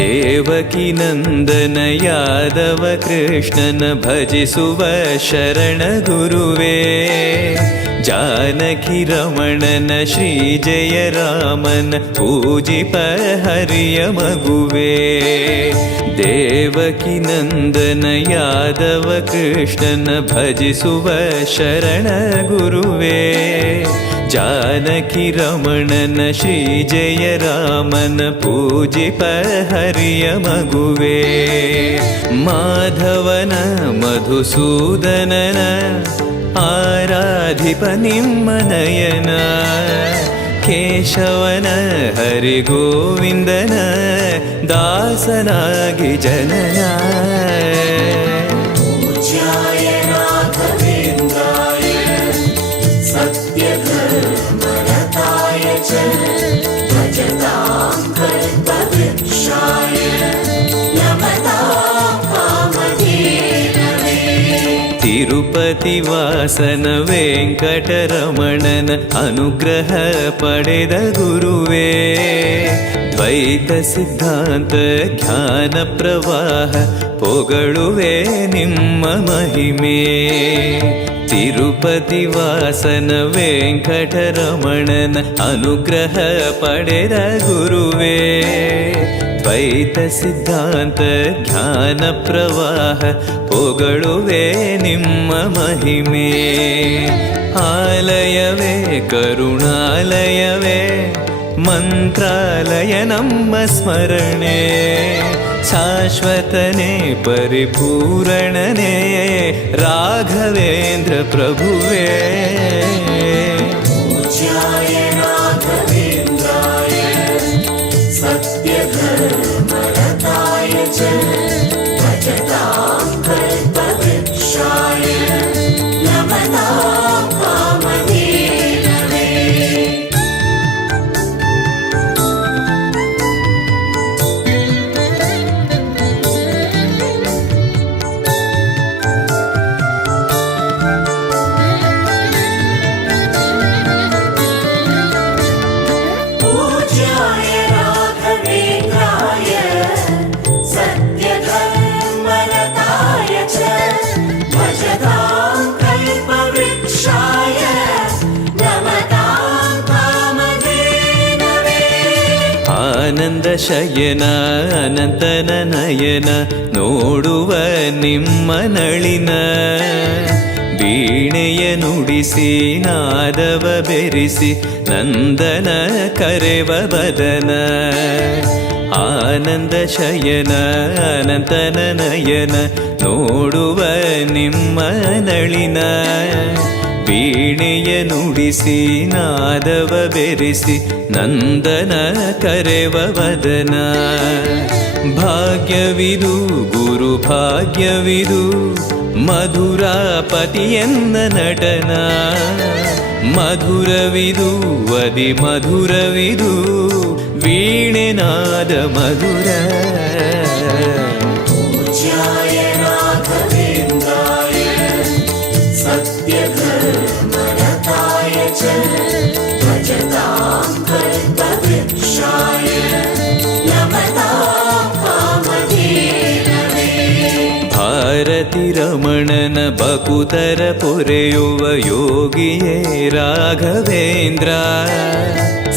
ದೇವಕಿ ನಂದನ ಯಾದವ ಕೃಷ್ಣನ ಭಜಿಸುವ ಶರಣ ಗುರುವೇ. ಜಾನಕಿ ರಮಣನ ಶ್ರೀ ಜಯ ರಾಮನ ಪೂಜಿಪ ಹರಿಯ ಮಗುವೇ. ದೇವಕಿ ನಂದನ ಯಾದವ ಕೃಷ್ಣನ ಭಜಿಸುವ ಶರಣ ಗುರುವೇ. ಜಾನಕಿ ರಮಣನ ಶ್ರೀ ಜಯ ರಾಮನ ಪೂಜಿಪ ಹರಿಯ ಮಗುವೇ. ಮಾಧವನ ಮಧುಸೂದನನ ಆರಾಧಿಪ ನಿಮ್ಮ ನಯನ. ಕೇಶವನ ಹರಿಗೋವಿಂದನ ದಾಸನಾಗಿ ಜನನ. ಪೂಜ್ಯಾಯ ರಾಘವೇಂದ್ರಾಯ ಸತ್ಯಧರ್ಮರತಾಯ ಚ ಭಜತಾಂ ಕಲ್ಪವೃಕ್ಷಾಯ ನಮತಾಂ ಕಾಮಧೇನವೇ. ತಿರುಪತಿ ವಾಸನ ವೆಂಕಟರಮಣನ ಅನುಗ್ರಹ ಪಡೆದ ಗುರುವೇ. ದ್ವೈತ ಸಿದ್ಧಾಂತ ಜ್ಞಾನ ಪ್ರವಾಹ ಪೊಗಳುವೆ ನಿಮ್ಮ ಮಹಿಮೆ. ತಿರುಪತಿ ವಾಸನ ವೆಂಕಟರಮಣನ ಅನುಗ್ರಹ ಪಡೆದ ಗುರುವೇ. ದ್ವೈತ ಸಿದ್ಧಾಂತ ಜ್ಞಾನ ಪ್ರವಾಹ ಪೊಗಳುವೆ ನಿಮ್ಮ ಮಹಿಮೆ. ಆಲಯವೇ ಕರುಣಾಲಯವೇ ಮಂತ್ರಾಲಯ ನಮ್ಮ ಸ್ಮರಣೆ. ಶಾಶ್ವತನೇ ಪರಿಪೂರಣನೇ ರಾಘವೇಂದ್ರ ಪ್ರಭುವೇ. ಪೂಜ್ಯಾಯ ರಾಘವೇಂದ್ರಾಯ ಸತ್ಯಧರ್ಮರತಾಯ ಚ ಭಜತಾಂ ಕಲ್ಪವೃಕ್ಷಾಯ ನಮತಾಂ ಕಾಮಧೇನವೇ. ಪೂಜ್ಯಾಯ ರಾಘವೇಂದ್ರಾಯ ಸತ್ಯಧರ್ಮರತಾಯ ಚ ಭಜತಾಂ ಕಲ್ಪವೃಕ್ಷಾಯ ನಮತಾಂ ಕಾಮಧೇನವೇ. ಆನಂದ ಶಯನ ಅನಂತನ ನಯನ ನೋಡುವ ನಿಮ್ಮ ನಳಿನ. ವೀಣೆಯ ನುಡಿಸಿ ನಾದವ ಬೆರೆಸಿ ನಂದನ ಕರೆವ ಬದನ. ಆನಂದ ಶಯನ ಅನಂತನ ನಯನ ನೋಡುವ ನಿಮ್ಮ ನಳಿನ. ವೀಣೆಯ ನುಡಿಸಿ ನಾದವ ಬೆರೆಸಿ ನಂದನ ಕರೆವ ವದನ. ಭಾಗ್ಯವಿದು ಗುರು ಭಾಗ್ಯವಿದು ಮಧುರಾಪತಿಯನ್ನ ನಟನ. ಮಧುರವಿದು ಅದಿ ಮಧುರವಿದು ವೀಣೆನಾದ ಮಧುರ. ಪೂಜ್ಯಾಯ ರಾಘವೇಂದ್ರಾಯ ಸತ್ಯಧರ್ಮರತಾಯ ಚ ಭಜತಾಂ ಕಲ್ಪವೃಕ್ಷಾಯ ನಮತಾಂ ಕಾಮಧೇನವೇ. ಭಾರತಿ ರಮಣನ ಬಕುತರ ಪೊರೆಯುವ ಯೋಗಿಯೇ ರಾಘವೇಂದ್ರ.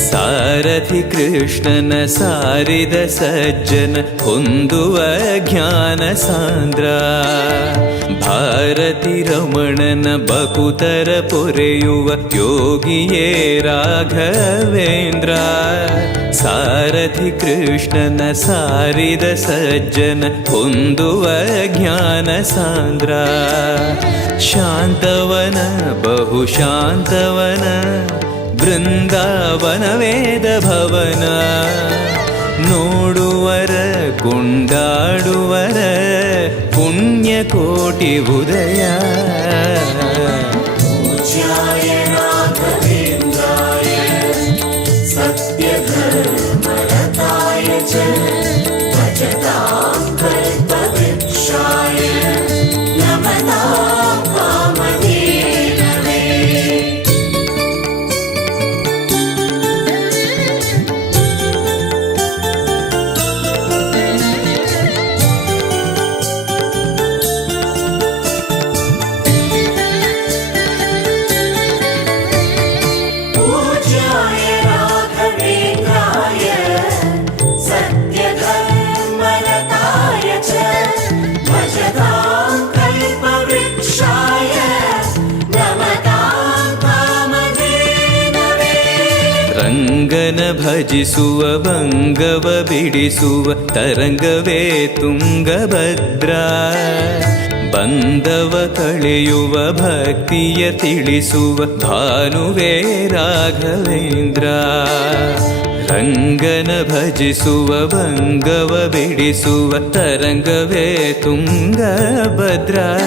ಸಾರಥಿ ಕೃಷ್ಣನ ಸಾರಿದ ಸಜ್ಜನ ಹೊಂದುವ ಜ್ಞಾನ ಸಾಂದ್ರ. ಭಾರತಿ ರಮಣನ ಬಕುತರ ಪೊರೆಯುವ ಯೋಗಿಯೇ ರಾಘವೇಂದ್ರ. ಸಾರಥಿ ಕೃಷ್ಣನ ಸಾರಿದ ಸಜ್ಜನ ಹೊಂದುವ ಜ್ಞಾನ ಸಾಂದ್ರ. ಶಾಂತವನ ಬಹು ಶಾಂತವನ ಬೃಂದಾವನ ವೇದ ಭವನ. ನೋಡುವರ ಕೊಂಡಾಡುವರ ಪುಣ್ಯಕೋಟಿ ಉದಯ. ಪೂಜ್ಯಾಯ ರಾಘವೇಂದ್ರಾಯ ಸತ್ಯಧರ್ಮರತಾಯ ಚ ಭಜತಾಂ ಕಲ್ಪವೃಕ್ಷಾಯ ನಮತಾಂ ಕಾಮಧೇನವೇ. ಭಜಿಸುವ ಭಂಗವ ಬಿಡಿಸುವ ತರಂಗವೇ ತುಂಗಭದ್ರಾ. ಬಂಧವ ಕಳೆಯುವ ಭಕ್ತಿಯ ತಿಳಿಸುವ ಭಾನುವೇ ರಾಘವೇಂದ್ರ. ರಂಗನ ಭಜಿಸುವ ಭಂಗವ ಬಿಡಿಸುವ ತರಂಗವೇ ತುಂಗಭದ್ರಾ.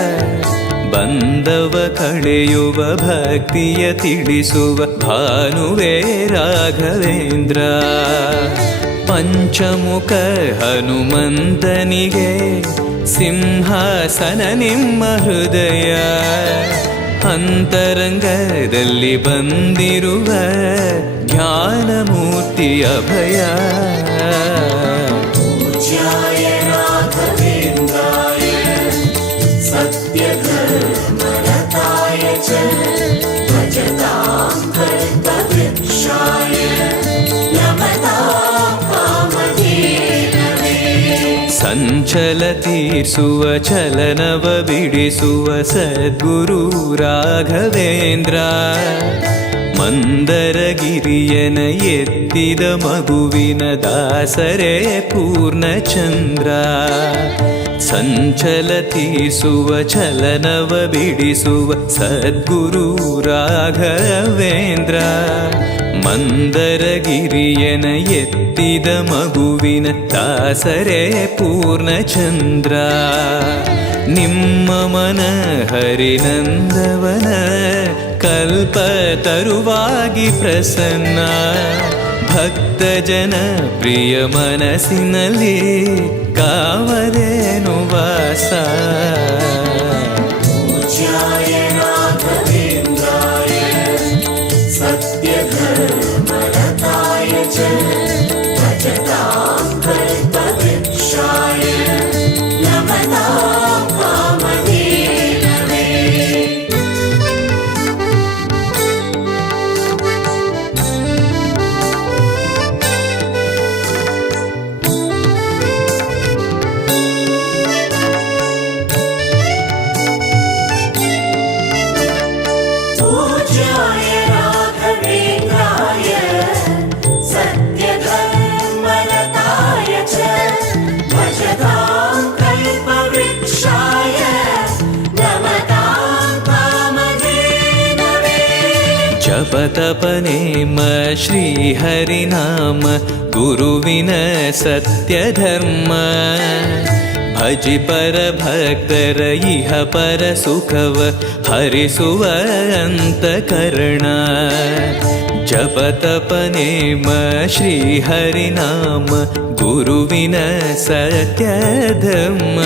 ಬಂಧವ ಕಳೆಯುವ ಭಕ್ತಿಯ ತಿಳಿಸುವ ಭಾನುವೇ ರಾಘವೇಂದ್ರ. ಪಂಚಮುಖ ಹನುಮಂತನಿಗೆ ಸಿಂಹಾಸನ ನಿಮ್ಮ ಹೃದಯ. ಅಂತರಂಗದಲ್ಲಿ ಬಂದಿರುವ ಜ್ಞಾನಮೂರ್ತಿ ಅಭಯ. पूज्याय राघवेन्द्राय सत्यधर्मरताय च भजतां कल्पवृक्षाय नमतां कामधेनवे. ಸಂಚಲ ತೀರಿಸುವ ಚಲನವ ಬಿಡಿಸುವ ಸದ್ಗುರು ರಾಘವೇಂದ್ರ. ಮಂದರಗಿರಿಯನ ಎತ್ತಿದ ಮಗುವಿನ ದಾಸರೇ ಪೂರ್ಣಚಂದ್ರ. ಸಂಚಲ ತೀರಿಸುವ ಚಲನವ ಬಿಡಿಸುವ ಸದ್ಗುರು ರಾಘವೇಂದ್ರ. ಮಂದರಗಿರಿಯನ ಎತ್ತಿದ ಮಗುವಿನ ದಾಸರೇ ಪೂರ್ಣಚಂದ್ರ. ನಿಮ್ಮ ಮನ ಹರಿನಂದವನ ಕಲ್ಪ ತರುವಾಗಿ ಪ್ರಸನ್ನ. ಭಕ್ತ ಜನ ಪ್ರಿಯ ಮನಸ್ಸಿನಲ್ಲಿ ಕಾವಲೇನು ವಾಸ. पूज्याय राघवेन्द्राय सत्यधर्मरताय च भजतां कल्पवृक्षाय नमतां कामधेनवे. पूज्याय राघवेन्द्राय सत्यधर्मरताय च भजतां कल्पवृक्षाय नमतां कामधेनवे. ಜಪತಪನೇಮ ಶ್ರೀಹರಿನಾಮ ಗುರುವಿನ ಸತ್ಯಧರ್ಮ. ಭಜಿ ಪರ ಭಕ್ತರ ಇಹ ಪರ ಸುಖವ ಹರಿಸುವ ಅಂತಕರಣ. ಜಪತಪನೇಮ ಶ್ರೀಹರಿನಾಮ ಗುರುವಿನ ಸತ್ಯಧರ್ಮ.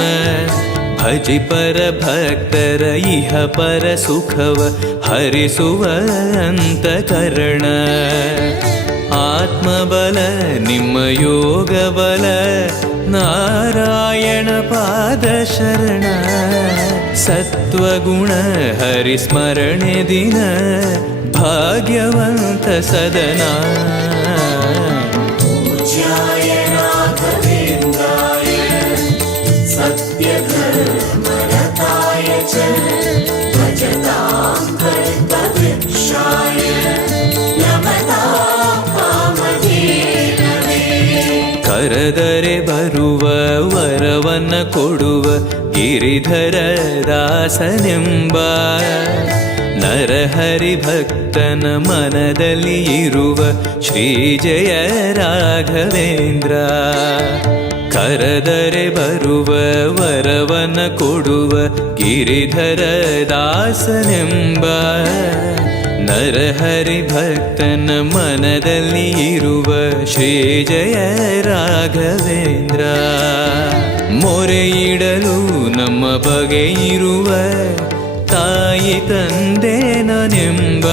ಭಜಿ ಪರ ಭಕ್ತರ ಇಹ ಪರ ಸುಖವ ಹರಿಸುವ ಅಂತಕರಣ. ಆತ್ಮಬಲ ನಿಮ್ಮ ಯೋಗ ಬಲ ನಾರಾಯಣ ಪಾದ ಶರಣ. ಸತ್ವಗುಣ ಹರಿಸ್ಮರಣೆ ದಿನ ಭಾಗ್ಯವಂತ ಸದನ. पूज्याय राघवेन्द्राय सत्यधर्मरताय च भजतां कल्पवृक्षाय नमतां कामधेनवे. ಕರೆದರೆ ಬರುವ ವರವನ್ನ ಕೊಡುವ ಗಿರಿಧರ ದಾಸನೆಂಬ. ನರಹರಿ ಭಕ್ತನ ಮನದಲ್ಲಿ ಇರುವ ಶ್ರೀ ಜಯ ರಾಘವೇಂದ್ರ. ಕರೆದರೆ ಬರುವ ವರವನ ಕೊಡುವ ಗಿರಿಧರ ದಾಸನೆಂಬ. ನರಹರಿ ಭಕ್ತನ ಮನದಲ್ಲಿ ಇರುವ ಶ್ರೀ ಜಯ ರಾಘವೇಂದ್ರ. ಮೊರೆಯಿಡಲು ನಮ್ಮ ಬಗೆ ಇರುವ ತಾಯಿ ತಂದೆ ನಾನೆಂಬ.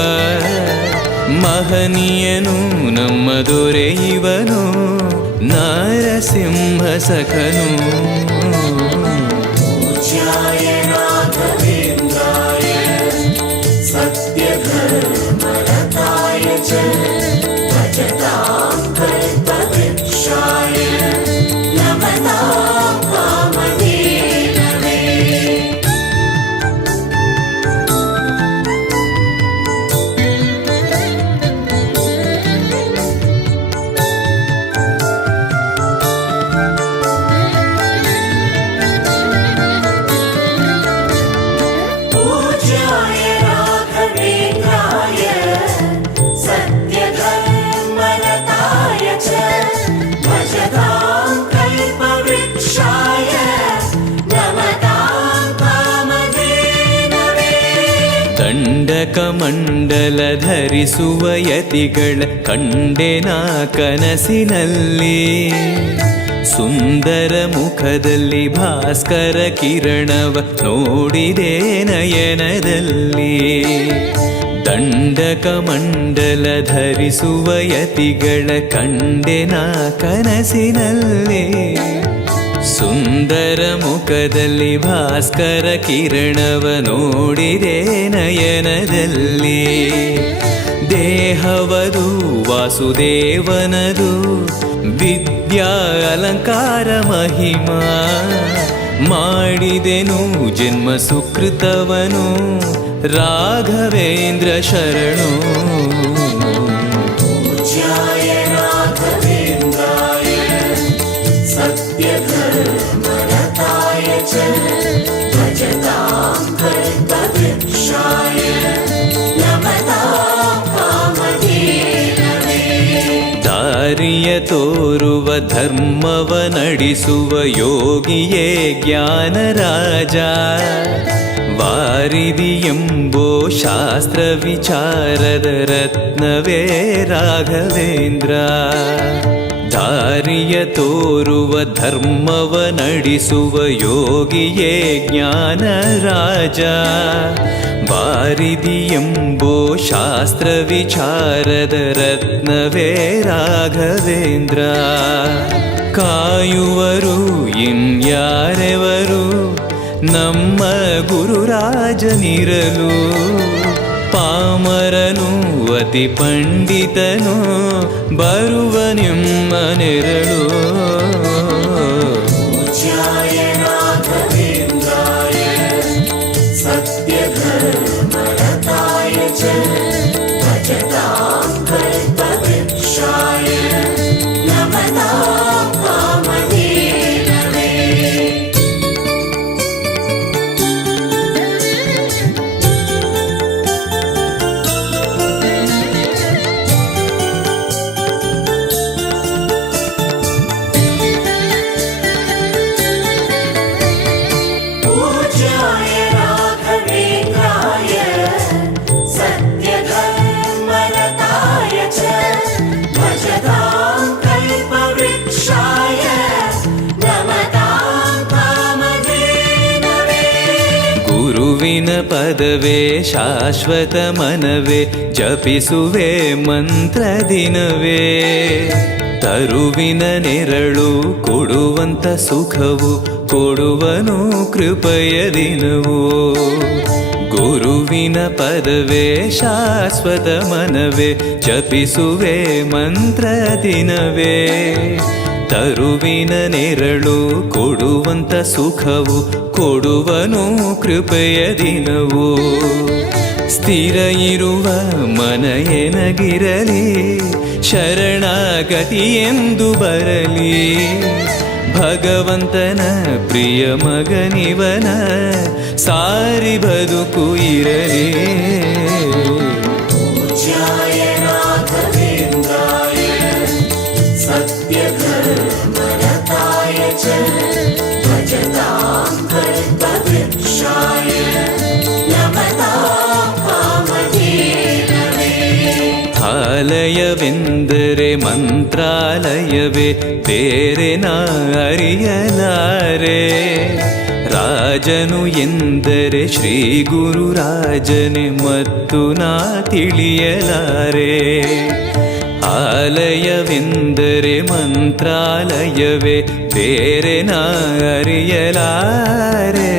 ಮಹನೀಯನು ನಮ್ಮ ದೊರೆ ಇವನು ನಾರಸಿಂಹ ಸಖನು. पूज्याय राघवेन्द्राय सत्यधर्मरताय च भजतां कल्पवृक्षाय नमतां कामधेनवे. ಮಂಡಲ ಧರಿಸುವ ಯತಿಗಳ ಕಂಡೆನ ಕನಸಿನಲ್ಲಿ. ಸುಂದರ ಮುಖದಲ್ಲಿ ಭಾಸ್ಕರ ಕಿರಣವ ನೋಡಿದೆ ನಯನದಲ್ಲಿ. ದಂಡಕ ಮಂಡಲ ಧರಿಸುವ ಯತಿಗಳ ಕಂಡೆನ ಕನಸಿನಲ್ಲಿ. ಸುಂದರ ಮುಖದಲ್ಲಿ ಭಾಸ್ಕರ ಕಿರಣವ ನೋಡಿದೆ ನಯನದಲ್ಲಿ. ದೇಹವದು ವಾಸುದೇವನದು ವಿದ್ಯಾ ಅಲಂಕಾರ ಮಹಿಮಾ. ಮಾಡಿದೆನು ಜನ್ಮ ಸುಕೃತವನು ರಾಘವೇಂದ್ರ ಶರಣು. पूज्याय राघवेन्द्राय सत्यधर्मरताय च भजतां कल्पवृक्षाय नमतां कामधेनवे. ದಾರಿಯ ತೋರುವ ಧರ್ಮವ ನಡೆಸುವ ಯೋಗಿಯೇ ಜ್ಞಾನರಾಜ. ವಾರಿದಿ ಎಂಬೋ ಶಾಸ್ತ್ರ ವಿಚಾರದ ರತ್ನವೇ ರಾಘವೇಂದ್ರ. ದಾರಿಯ ತೋರುವ ಧರ್ಮವ ನಡೆಸುವ ಯೋಗಿಯೇ ಜ್ಞಾನರಾಜ. ವಾರಿದಿ ಎಂಬೋ ಶಾಸ್ತ್ರ ವಿಚಾರದ ರತ್ನವೇ ರಾಘವೇಂದ್ರ. ಕಾಯುವರು ಇನ್ಯಾರೆವರು ನಮ್ಮ ಗುರುರಾಜನಿರಲು. ಪಾಮರನು ಅತಿ ಪಂಡಿತನು ಬರುವ ನಿಮ್ಮ ನೆರಳು. पूज्याय राघवेन्द्राय सत्यधर्मरताय च भजतां कल्पवृक्षाय नमतां कामधेनवे. पूज्याय राघवेन्द्राय सत्यधर्मरताय च भजतां कल्पवृक्षाय नमतां कामधेनवे. ಗುರುವಿನ ಪದವೇ ಶಾಶ್ವತ ಮನವೇ ಜಪಿಸುವೆ ಮಂತ್ರ ದಿನವೇ. ತರುವಿನ ನೆರಳು ಕೊಡುವಂತ ಸುಖವು ಕೊಡುವನು ಕೃಪೆಯ ದಿನವೂ. ಗುರುವಿನ ಪದವೇ ಶಾಶ್ವತ ಮನವೇ ಜಪಿಸುವೆ ಮಂತ್ರ ದಿನವೇ. ತರುವಿನ ನೆರಳು ಕೊಡುವಂತ ಸುಖವು ಕೊಡುವನು ಕೃಪೆಯ ದಿನವೂ. ಸ್ಥಿರ ಇರುವ ಮನ ಎನಗಿರಲಿ ಶರಣಾಗತಿ ಎಂದು ಬರಲಿ. ಭಗವಂತನ ಪ್ರಿಯ ಮಗನಿವನ ಸಾರಿ ಬದುಕು ಇರಲಿ. पूज्याय राघवेन्द्राय सत्यधर्मरताय च भजतां कल्पवृक्षाय नमतां कामधेनवे. ಆಲಯವೆಂದರೆ ಮಂತ್ರಾಲಯವೇ ಬೇರೆ ನಾ ಅರಿಯಲಾರೆ. ರಾಜನು ಎಂದರೆ ಶ್ರೀ ಗುರುರಾಜನೇ ಮತ್ತು ನಾ ತಿಳಿಯಲಾರೆ. ಆಲಯವೆಂದರೆ ಮಂತ್ರಾಲಯವೇ ಬೇರೆ ನಾ ಅರಿಯಲಾರೆ.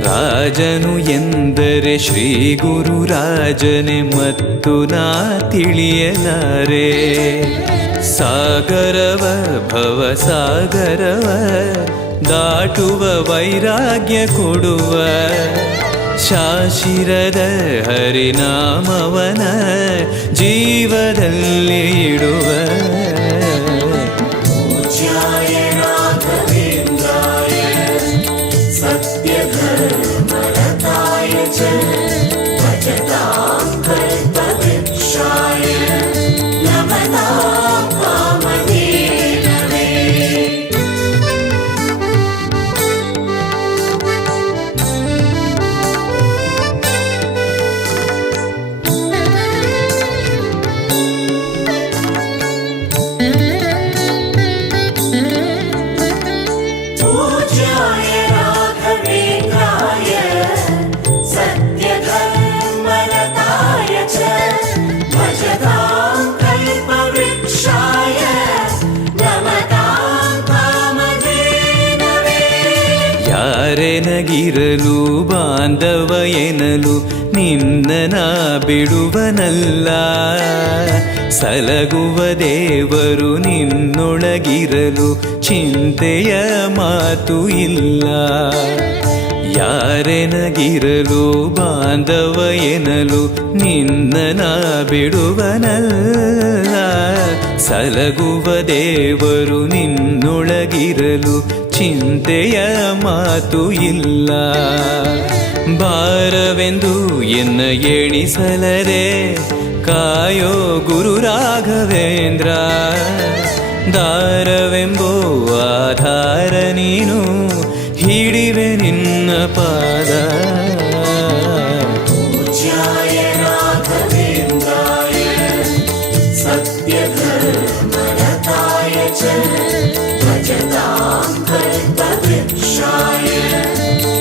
ರಾಜನು ಎಂದರೆ ಶ್ರೀ ಗುರುರಾಜನೇ ಮತ್ತು ನಾ ತಿಳಿಯಲಾರೆ. ಸಾಗರವ ಭವ ಸಾಗರವ ದಾಟುವ ವೈರಾಗ್ಯ ಕೊಡುವ ಶಾಶಿರದ ಹರಿನಾಮವನ ಜೀವದಲ್ಲಿ ಇಡುವ. पूज्याय राघवेन्द्राय सत्यधर्मरताय च भजतां कल्पवृक्षाय नमतां कामधेनवे. ಯಾರೆನಗಿರಲು ಬಾಂಧವ ಎನಲು ನಿನ್ನನ ಬಿಡುವನಲ್ಲ. ಸಲಗುವ ದೇವರು ನಿನ್ನೊಳಗಿರಲು ಚಿಂತೆಯ ಮಾತು ಇಲ್ಲ. ಯಾರೆನಗಿರಲು ಬಾಂಧವ ಎನಲು ನಿನ್ನನ ಬಿಡುವನಲ್ಲ. ಸಲಗುವ ದೇವರು ನಿನ್ನೊಳಗಿರಲು ಚಿಂತೆಯ ಮಾತು ಇಲ್ಲ. ಭಾರವೆಂದು ಎನ್ನ ಎಣಿಸಲರೆ ಕಾಯೋ ಗುರು ರಾಘವೇಂದ್ರ. ದಾರವೆಂಬೋ ಆಧಾರ ನೀನು ಹಿಡಿವೆ ನಿನ್ನ ಪಾದ. पूज्याय राघवेन्द्राय सत्यधर्मरताय च भजतां कल्पवृक्षाय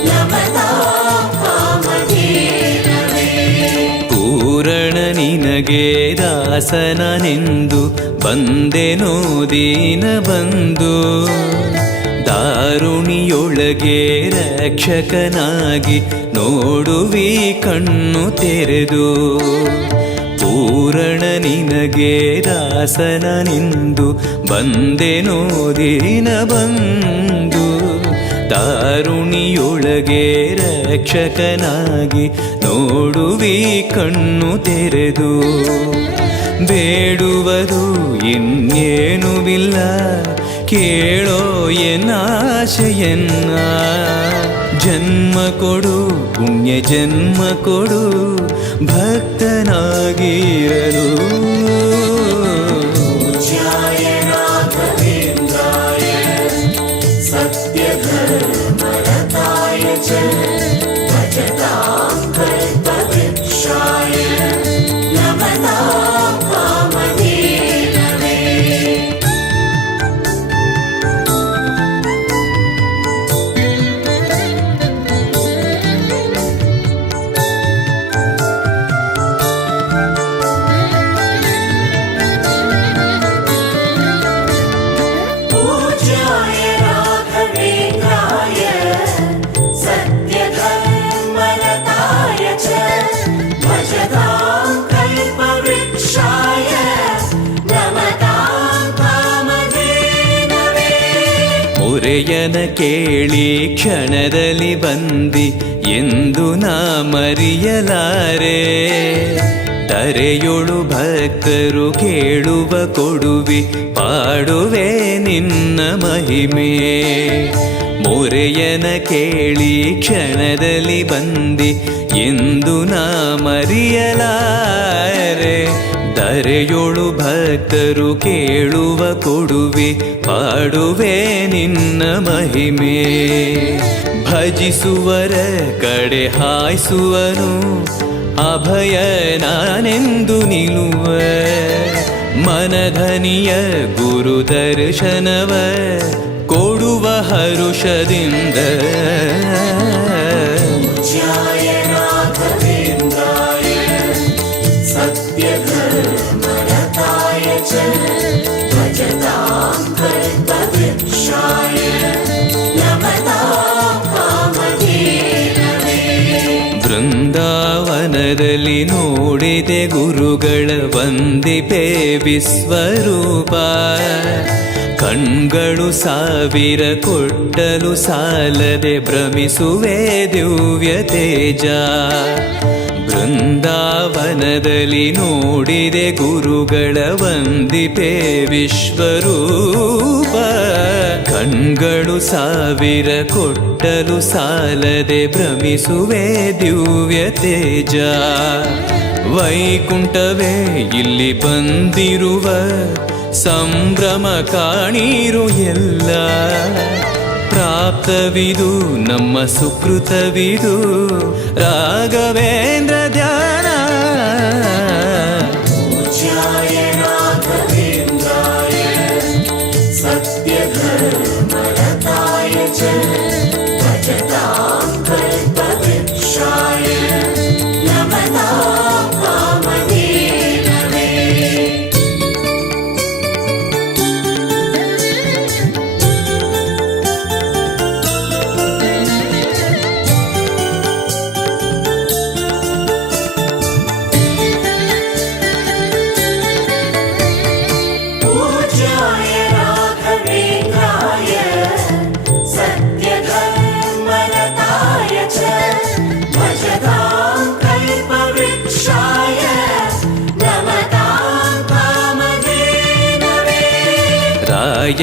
नमतां कामधेनवे. ಪೂರಣ ನಿನಗೆ ದಾಸನನೆಂದು ಬಂದೆನೋ ದೀನ ಬಂದು. ದಾರುಣಿಯೊಳಗೆ ರಕ್ಷಕನಾಗಿ ನೋಡುವಿ ಕಣ್ಣು ತೆರೆದು. ಪೂರಣ ನಿನಗೆ ದಾಸನನೆಂದು ಬಂದೆನೋ ದೀನ ಬಂದು. ದಾರುಣಿಯೊಳಗೆ ರಕ್ಷಕನಾಗಿ ನೋಡುವಿ ಕಣ್ಣು ತೆರೆದು. ಬೇಡುವುದು ಇನ್ನೇನುವಿಲ್ಲ ಕೇಳೋ ಎನ್ನಾಶೆಯನ್ನ. ಜನ್ಮ ಕೊಡು ಪುಣ್ಯ ಜನ್ಮ ಕೊಡು ಭಕ್ತನಾಗಿರಲು. पूज्याय राघवेन्द्राय सत्यधर्मरताय च भजतां कल्पवृक्षाय नमतां कामधेनवे. पूज्याय राघवेन्द्राय सत्यधर्मरताय च भजतां कल्पवृक्षाय नमतां कामधेनवे. ಮೊರೆಯನ ಕೇಳಿ ಕ್ಷಣದಲ್ಲಿ ಬಂದಿ ಎಂದು ನಾ ಮರೆಯಲಾರೆ. ತರೆಯೊಳು ಭಕ್ತರು ಕೇಳುವ ಕೊಡುವಿ ಪಾಡುವೆ ನಿನ್ನ ಮಹಿಮೆ. ಮೊರೆಯನ ಕೇಳಿ ಕ್ಷಣದಲ್ಲಿ ಬಂದಿ ಎಂದು ನಾ ಮರೆಯಲಾರೆ. ಧರೆಯೊಳು ಭಕ್ತರು ಕೇಳುವ ಕೊಡುವೆ ಪಾಡುವೆ ನಿನ್ನ ಮಹಿಮೆ. ಭಜಿಸುವರ ಕಡೆ ಹಾಯಿಸುವನು ಅಭಯ ನಾನೆಂದು ನಿಲ್ಲುವ. ಮನಧನಿಯ ಗುರು ದರ್ಶನವ ಕೊಡುವ ಹರುಷದಿಂದ. पूज्याय राघवेन्द्राय सत्यधर्मरताय च भजतां कल्पवृक्षाय नमतां कामधेनवे. ಬೃಂದಾವನದಲ್ಲಿ ನೋಡಿದೆ ಗುರುಗಳ ವಂದಿಪೆ ವಿಶ್ವರೂಪ. ಕಣ್ಗಳು ಸಾವಿರ ಕೊಟ್ಟಲು ಸಾಲದೆ ಭ್ರಮಿಸುವೆ ದಿವ್ಯ ತೇಜ. ಬೃಂದಾವನದಲ್ಲಿ ನೋಡಿದೆ ಗುರುಗಳ ವಂದಿಪೆ ವಿಶ್ವರೂಪ. ಕಣ್ಗಳು ಸಾವಿರ ಕೊಟ್ಟಲು ಸಾಲದೆ ಭ್ರಮಿಸುವೆ ದಿವ್ಯ ತೇಜ. ವೈಕುಂಠವೇ ಇಲ್ಲಿ ಬಂದಿರುವ ಸಂಭ್ರಮ ಕಾಣಿರು ಎಲ್ಲ. ಪ್ರಾಪ್ತವಿದು ನಮ್ಮ ಸುಕೃತವಿದು ರಾಘವೇಂದ್ರ ಧ್ಯಾನ. पूज्याय राघवेन्द्राय सत्यधर्मरताय च भजतां कल्पवृक्षाय नमतां कामधेनवे.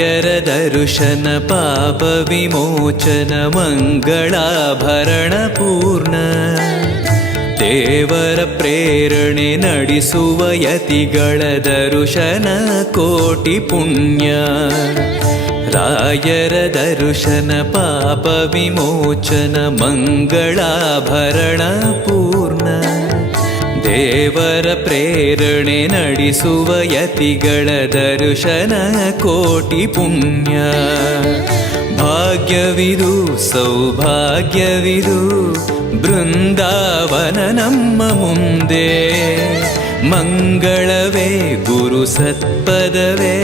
ರಾಯರ ದರ್ಶನ ಪಾಪ ವಿಮೋಚನ ಮಂಗಳಾಭರಣ ಪೂರ್ಣ ದೇವರ ಪ್ರೇರಣೆ ನಡೆಸುವ ಯತಿಗಳ ದರ್ಶನ ಕೋಟಿ ಪುಣ್ಯ ರಾಯರ ದರ್ಶನ ಪಾಪ ವಿಮೋಚನ ಮಂಗಳಾಭರಣ ಪೂರ್ಣ ದೇವರ ಪ್ರೇರಣೆ ನಡೆಸುವ ಯತಿಗಳ ದರ್ಶನ ಕೋಟಿ ಪುಣ್ಯ ಭಾಗ್ಯವಿದು ಸೌಭಾಗ್ಯವಿದು ಬೃಂದಾವನ ನಮ್ಮ ಮುಂದೆ ಮಂಗಳವೇ ಗುರು ಸತ್ಪದವೇ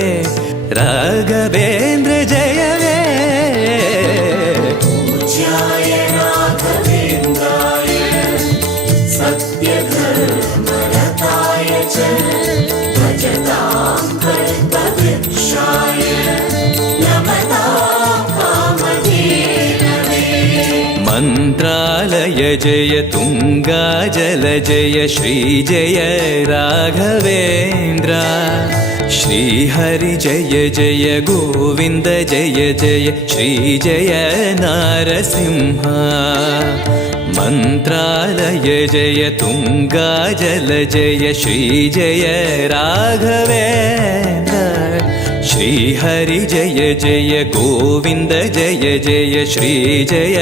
ರಾಘವೇಂದ್ರ ಜಯವೇ पूज्याय राघवेन्द्राय सत्यधर्मरताय च भजतां कल्पवृक्षाय नमतां कामधेनवे ಮಂತ್ರಾಲಯ ಜಯ ತುಂಗಾ ಜಲ ಜಯ ಶ್ರೀ ಜಯ ರಾಘವೇಂದ್ರ ಶ್ರೀಹರಿ ಜಯ ಜಯ ಗೋವಿಂದ ಜಯ ಜಯ ಶ್ರೀ ಜಯ ನಾರಸಿಂಹ ಮಂತ್ರಾಲಯ ಜಯ ತುಂಗಾ ಜಲ ಜಯ ಶ್ರೀ ಜಯ ರಾಘವೇಂದ್ರ ಶ್ರೀಹರಿ ಜಯ ಜಯ ಗೋವಿಂದ ಜಯ ಜಯ ಶ್ರೀ ಜಯ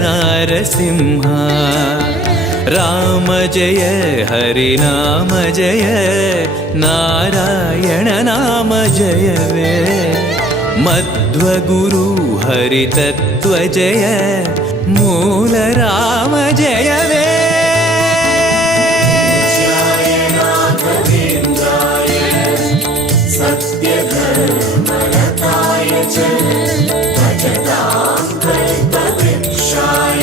ನಾರಸಿಂಹ ರಾಮ ಜಯ ಹರಿ ನಾಮ ಜಯ ನಾರಾಯಣ ನಾಮ ಜಯವೇ ಮಧ್ವಗುರು ಹರಿ ತತ್ವ ಜಯ ಮೂಲ ರಾಮ ಜಯವೇ पूज्याय राघवेन्द्राय सत्यधर्मरताय च भजतां कल्पवृक्षाय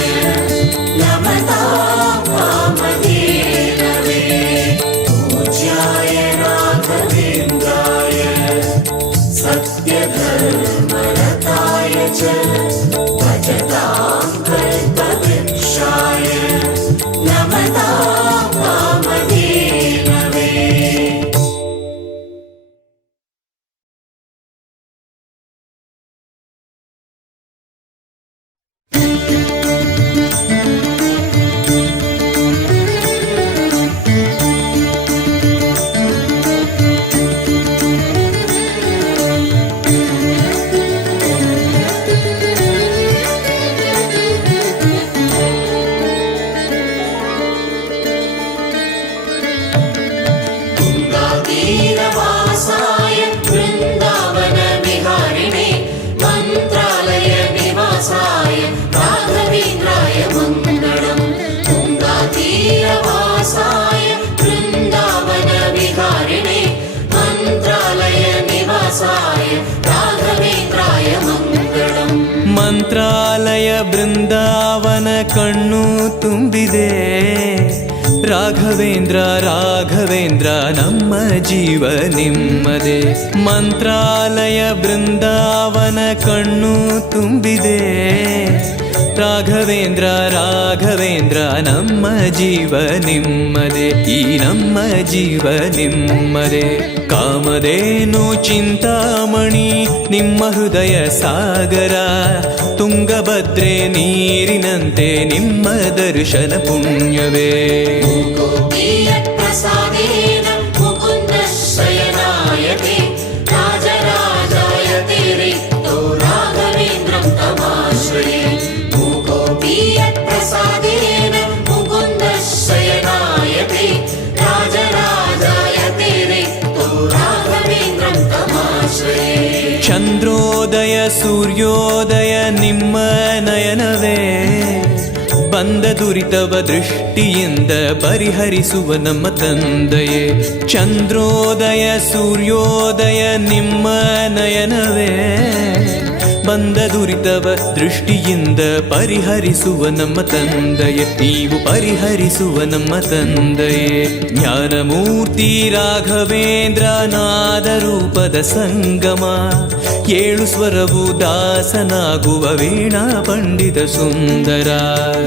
नमतां कामधेनवे पूज्याय राघवेन्द्राय सत्यधर्मरताय च भजतां कल्पवृक्षाय नमतां कामधेनवे तुङ्गातीरवासाय वृन्दावनविहारिणे मन्त्रालय निवासाय राघवेन्द्राय मङ्गलम् तुङ्गातीरवासाय वृन्दावनविहारिणे मन्त्रालय निवासाय राघवेन्द्राय मङ्गलम् ಮಂತ್ರಾಲಯ ಬೃಂದಾವನ ಕಣ್ಣು ತುಂಬಿದೆ ರಾಘವೇಂದ್ರ ರಾಘವೇಂದ್ರ ನಮ್ಮ ಜೀವ ನಿಮ್ಮದೆ ಮಂತ್ರಾಲಯ ಬೃಂದಾವನ ಕಣ್ಣು ತುಂಬಿದೆ ರಾಘವೇಂದ್ರ ರಾಘವೇಂದ್ರ ನಮ್ಮ ಜೀವ ನಿಮ್ಮದೆ ಈ ನಮ್ಮ ಜೀವ ನಿಮ್ಮದೆ ಕಾಮಧೇನು ಚಿಂತಾಮಣಿ ನಿಮ್ಮ ಹೃದಯ ಸಾಗರ ತುಂಗಭದ್ರೆ ನೀರಿನಂತೆ ನಿಮ್ಮ ದರ್ಶನ ಪುಣ್ಯವೇ गोपीयप्रसादेन मुकुन्दशयनायते राजराजायते रिक्तो राघवेन्द्रं तमाश्रये गोपीयप्रसादेन मुकुन्दशयनायते राजराजायते रिक्तो राघवेन्द्रं तमाश्रये ಚಂದ್ರೋದಯ ಸೂರ್ಯೋದಯ ನಿಮ್ಮ ನಯನವೇ ಬಂದ ದುರಿತವ ದೃಷ್ಟಿಯಿಂದ ಪರಿಹರಿಸುವ ನಮ್ಮ ತಂದೆಯೇ ಚಂದ್ರೋದಯ ಸೂರ್ಯೋದಯ ನಿಮ್ಮ ನಯನವೇ ಬಂದ ದುರಿತವ ದೃಷ್ಟಿಯಿಂದ ಪರಿಹರಿಸುವ ನಮ್ಮ ತಂದೆಯೇ ನೀವು ಪರಿಹರಿಸುವ ನಮ್ಮ ತಂದೆಯೇ ಜ್ಞಾನಮೂರ್ತಿ ರಾಘವೇಂದ್ರ ನಾದ ರೂಪದ ಸಂಗಮ ಏಳು ಸ್ವರವು ದಾಸನಾಗುವ ವೀಣಾ ಪಂಡಿತ ಸುಂದರ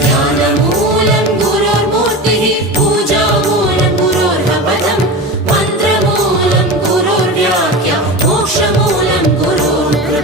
ज्ञानमूलं गुरोर्मूर्तिः पूजामूलं गुरोर्पदं मन्त्रमूलं गुरोर्व्याख्या मोक्षमूलं गुरोर्ब्रह्म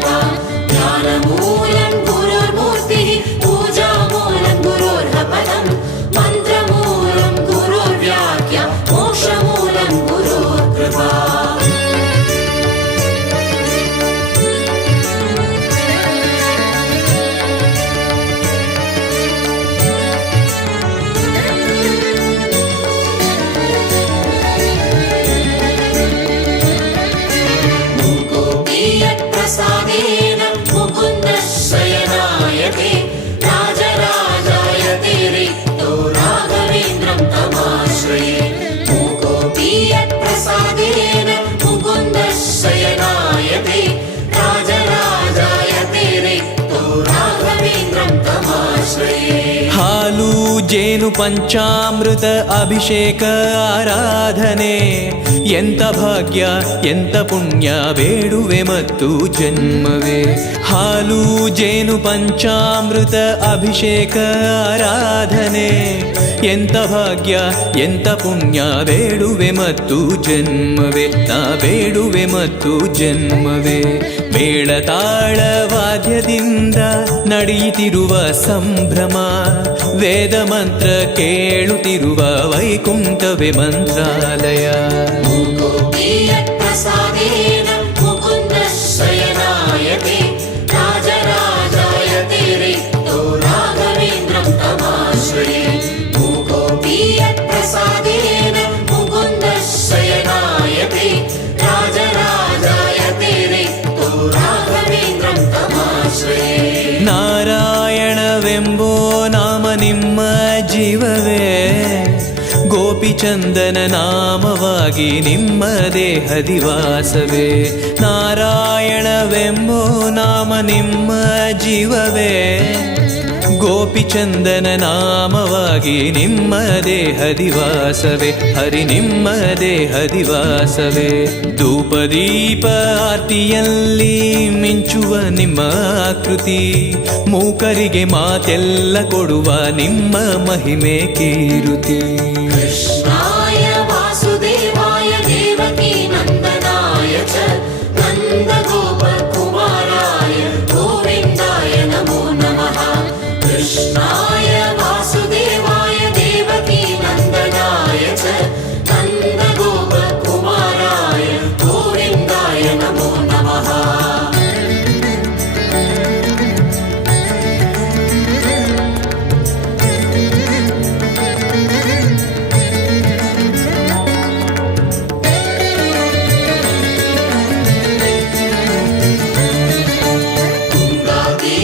ಜೇನು ಪಂಚಾಮೃತ ಅಭಿಷೇಕ ಆರಾಧನೆ ಎಂತ ಭಾಗ್ಯ ಎಂತ ಪುಣ್ಯ ಬೇಡುವೆ ಮತ್ತು ಜನ್ಮವೇ. ಹಾಲು ಜೇನು ಪಂಚಾಮೃತ ಅಭಿಷೇಕ ಆರಾಧನೆ ಎಂತ ಭಾಗ್ಯ ಎಂತ ಪುಣ್ಯ ಬೇಡುವೆ ಮತ್ತು ಜನ್ಮವೇ. ನಾ ಬೇಡುವೆ ಮತ್ತು ಜನ್ಮವೇ. ಮೇಳ ತಾಳ ವಾದ್ಯದಿಂದ ನಡೆಯುತ್ತಿರುವ ಸಂಭ್ರಮ, ವೇದ ಮಂತ್ರ ಕೇಳುತ್ತಿರುವ ವೈಕುಂಠವೇ ಮಂತ್ರಾಲಯ. प्रसादेन मुकुन्द शयनायते राजराजायते रिक्तो राघवेन्द्रं तमाश्रये. मूकोऽपि यत्प्रसादेन मुकुन्द शयनायते राजराजायते रिक्तो राघवेन्द्रं तमाश्रये. ನಾರಾಯಣವೆಂಬೋ ನಾಮ ನಿಮ್ಮ ಜೀವವೇ, ಗೋಪಿಚಂದನ ನಾಮವಾಗಿ ನಿಮ್ಮ ದೇಹದಿವಾಸವೇ. ನಾರಾಯಣವೆಂಬೋ ನಾಮ ನಿಮ್ಮ ಜೀವವೇ, ಗೋಪಿಚಂದನ ನಾಮವಾಗಿ ನಿಮ್ಮ ದೇಹದಿವಾಸವೇ. ಹರಿ ನಿಮ್ಮ ದೇಹದಿವಾಸವೇ. ಧೂಪದೀಪ ಆರ್ತಿಯಲ್ಲಿ ಮಿಂಚುವ ನಿಮ್ಮ ಆಕೃತಿ, ಮೂಕರಿಗೆ ಮಾತೆಲ್ಲ ಕೊಡುವ ನಿಮ್ಮ ಮಹಿಮೆ ಕೀರುತಿ. कृष्णाय वासुदेवाय देवकी नन्दनाय च नन्दगोपकुमाराय गोविन्दाय नमो नमः. कृष्णाय वासुदेवाय देवकी नन्दनाय च नन्दगोपकुमाराय गोविन्दाय नमो नमः.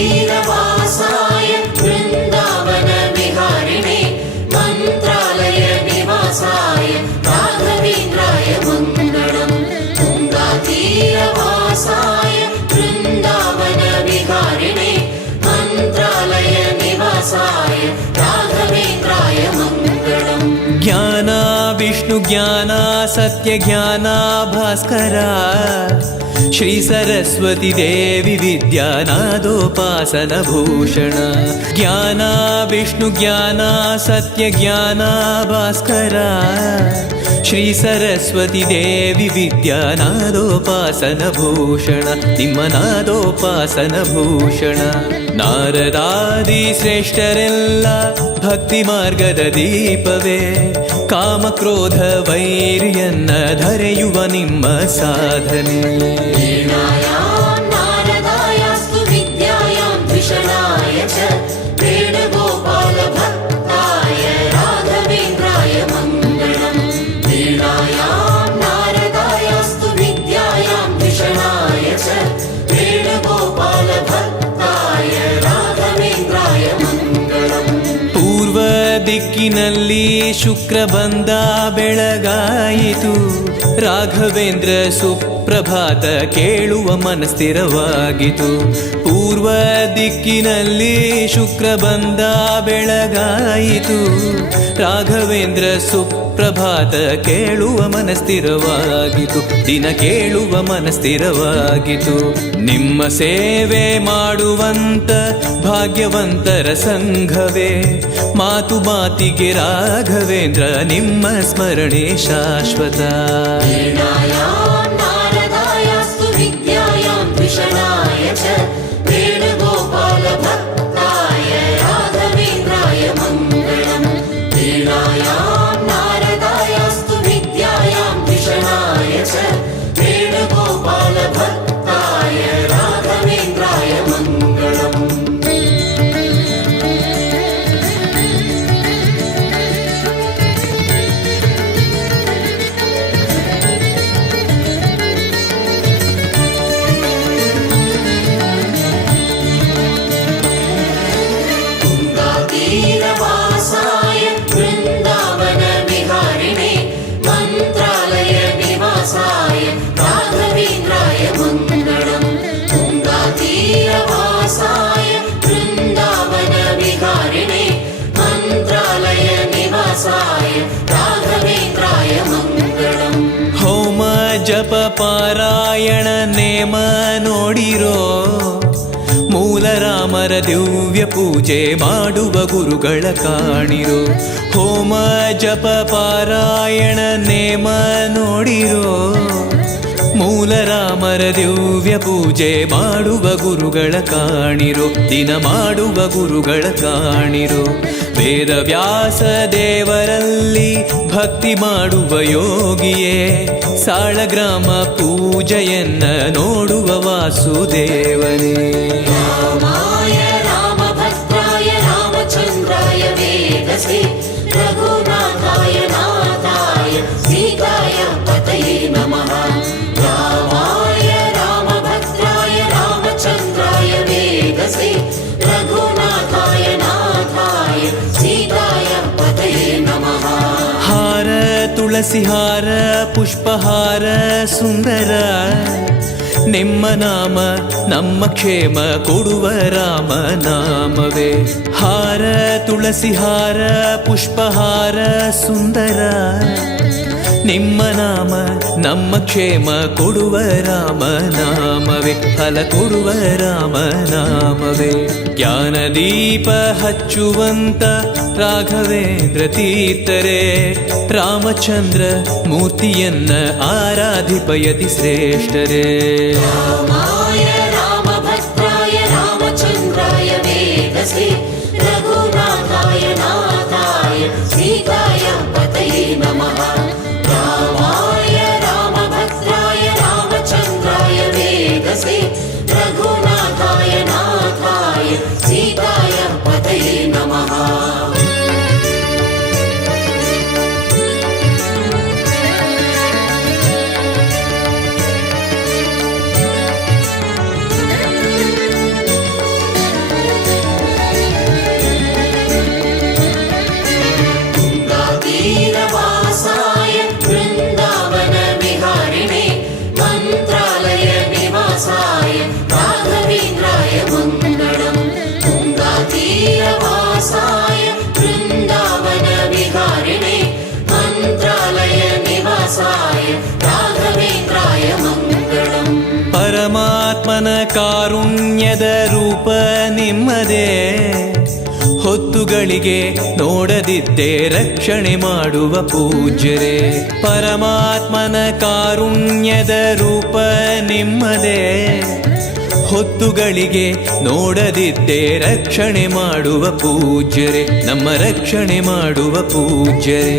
तीरवासाय वृन्दावन विहारिणे मन्त्रालय निवासाय राघवेन्द्राय मङ्गलम्. तुङ्गातीरवासाय वृन्दावन विहारिणे मन्त्रालय निवासाय राघवेन्द्राय मङ्गलम्. ಜ್ಞಾನ ವಿಷ್ಣು ಜ್ಞಾನ ಸತ್ಯ ಜ್ಞಾನ ಭಾಸ್ಕರ, ಶ್ರೀ ಸರಸ್ವತಿ ದೇವಿ ವಿದ್ಯಾನಾದೋಪಾಸನ ಭೂಷಣ. ಜ್ಞಾನ ವಿಷ್ಣು ಜ್ಞಾನ ಸತ್ಯ ಜ್ಞಾನ ಭಾಸ್ಕರ, ಶ್ರೀ ಸರಸ್ವತಿ ದೇವಿ ವಿದ್ಯಾನಾದೋಪಾಸನ ಭೂಷಣ. ನಿಮ್ಮ ನಾದೋಪಾಸನ ಭೂಷಣ. ನಾರದಾದಿ ಶ್ರೇಷ್ಠರೆಲ್ಲ ಭಕ್ತಿ ಮಾರ್ಗದ ದೀಪವೇ, ಕಾಮಕ್ರೋಧ ವೈರಿಯನ್ನ ಧರೆಯುವ ನಿಮ್ಮ ಸಾಧನೆ. वीणायां नारदायास्तु विद्यायां द्विषणाय च वेणुगोपालभक्ताय राघवेन्द्राय मङ्गलम्. वीणायां नारदायास्तु विद्यायां द्विषणाय च वेणुगोपालभक्ताय राघवेन्द्राय मङ्गलम्. ಪೂರ್ವ ದಿಕ್ಕಿನಲ್ಲಿ ಶುಕ್ರ ಬಂದ ಬೆಳಗಾಯಿತು, ರಾಘವೇಂದ್ರ ಸುಪ್ರಭಾತ ಕೇಳುವ ಮನಸ್ಥಿರವಾಗಿತು. ಪೂರ್ವ ದಿಕ್ಕಿನಲ್ಲಿ ಶುಕ್ರ ಬಂದ ಬೆಳಗಾಯಿತು, ರಾಘವೇಂದ್ರ ಸುಪ್ರಭಾತ ಕೇಳುವ ಮನಸ್ಥಿರವಾಗಿತು. ದಿನ ಕೇಳುವ ಮನಸ್ಥಿರವಾಗಿತು. ನಿಮ್ಮ ಸೇವೆ ಮಾಡುವಂತ ಭಾಗ್ಯವಂತರ ಸಂಘವೇ, ಮಾತು ಮಾತಿಗೆ ರಾಘವೇಂದ್ರ ನಿಮ್ಮ ಸ್ಮರಣೆ ಶಾಶ್ವತ. वीणायां नारदायास्तु विद्यायां द्विषणाय च वेणुगोपालभक्ताय राघवेन्द्राय मङ्गलम्. वीणायां नारदायास्तु विद्यायां द्विषणाय च वेणुगोपालभक्ताय राघवेन्द्राय मङ्गलम्. ಜಪ ಪಾರಾಯಣ ನೇಮ ನೋಡಿರೋ, ಮೂಲ ರಾಮರ ದಿವ್ಯ ಪೂಜೆ ಮಾಡುವ ಗುರುಗಳ ಕಾಣಿರೋ. ಹೋಮ ಜಪ ಪಾರಾಯಣ ನೇಮ ನೋಡಿರೋ, ಮೂಲ ರಾಮರ ದಿವ್ಯ ಪೂಜೆ ಮಾಡುವ ಗುರುಗಳ ಕಾಣಿರೋ, ದಿನ ಮಾಡುವ ಗುರುಗಳ ಕಾಣಿರೋ. ವೇದ ವ್ಯಾಸ ದೇವರಲ್ಲಿ ಭಕ್ತಿ ಮಾಡುವ ಯೋಗಿಯೇ, ಸಾಳಗ್ರಾಮ ಪೂಜೆಯನ್ನ ನೋಡುವ ವಾಸುದೇವನೇ. ರಾಮಾಯ ರಾಮಭದ್ರಾಯ ರಾಮಚಂದ್ರಾಯ ವೇದಸೇ, ರಘುನಾಥಾಯ ನಾಥಾಯ ಸೀತಾಯ ಪತಯೇ ನಮಃ. ರಾಮಾಯ ರಾಮಭದ್ರಾಯ ರಾಮಚಂದ್ರಾಯ ವೇದಸೇ, ರಘುನಾಥಾಯ ನಾಥಾಯ ಸೀತಾಯ ಪತಯೇ ನಮಃ. ಹಾರ ತುಳಸಿ ಹಾರ ಪುಷ್ಪಹಾರ ಸುಂದರ, ನಿಮ್ಮ ನಾಮ ನಮ್ಮ ಕ್ಷೇಮ ಕೊಡುವ ರಾಮ ನಾಮವೇ. ಹಾರ ತುಳಸಿ ಹಾರ ಪುಷ್ಪಹಾರ ಸುಂದರ, ನಿಮ್ಮ ನಾಮ ನಮ್ಮ ಕ್ಷೇಮ ಕೊಡುವ ರಾಮ ನಾಮವೇ. ಫಲ ಕೊಡುವ ರಾಮ ನಾಮವೇ. ಜ್ಞಾನದೀಪ ಹಚ್ಚುವಂತ ರಾಘವೇಂದ್ರ ತೀರ್ಥರೇ, ರಾಮಚಂದ್ರ ಮೂರ್ತಿಯನ್ನ ಆರಾಧಿಪಯತಿ ಶ್ರೇಷ್ಠರೇ. ರಾಮಾಯ ರಾಮಭದ್ರಾಯ ರಾಮಚಂದ್ರಾಯ ವೇದಸೇ, ರಘುನಾಥಾಯ ನಾಥಾಯ ಸೀತಾಯ ಪತಯೇ ನಮಃ. ರಾಮಾಯ ರಾಮಭದ್ರಾಯ ರಾಮಚಂದ್ರಾಯ ವೇದಸೇ, ರಘುನಾಥಾಯ ನಾಥಾಯ ಸೀತಾಯ ಪತಯೇ ನಮಃ. ತೀರವಾಸಾಯ ವೃಂದಾವನ ವಿಹಾರಿಣೆ, ಮಂತ್ರಾಲಯ ನಿವಾಸಾಯ ರಾಘವೇಂದ್ರಾಯ ಮಂಗಳಂ. ತುಂಗಾತೀರವಾಸಾಯ ವೃಂದಾವನ ವಿಹಾರಿಣೆ, ಮಂತ್ರಾಲಯ ನಿವಾಸಾಯ ರಾಘವೇಂದ್ರಾಯ ಮಂಗಳಂ. ಪರಮಾತ್ಮನ ಕಾರುಣ್ಯದ ರೂಪ ನಿಮ್ಮದೇ, ಹೊತ್ತುಗಳಿಗೆ ನೋಡದಿದ್ದೆ ರಕ್ಷಣೆ ಮಾಡುವ ಪೂಜ್ಯರೇ. ಪರಮಾತ್ಮನ ಕಾರುಣ್ಯದ ರೂಪ ನಿಮ್ಮದೇ, ಹೊತ್ತುಗಳಿಗೆ ನೋಡದಿದ್ದೆ ರಕ್ಷಣೆ ಮಾಡುವ ಪೂಜ್ಯರೇ. ನಮ್ಮ ರಕ್ಷಣೆ ಮಾಡುವ ಪೂಜ್ಯರೇ.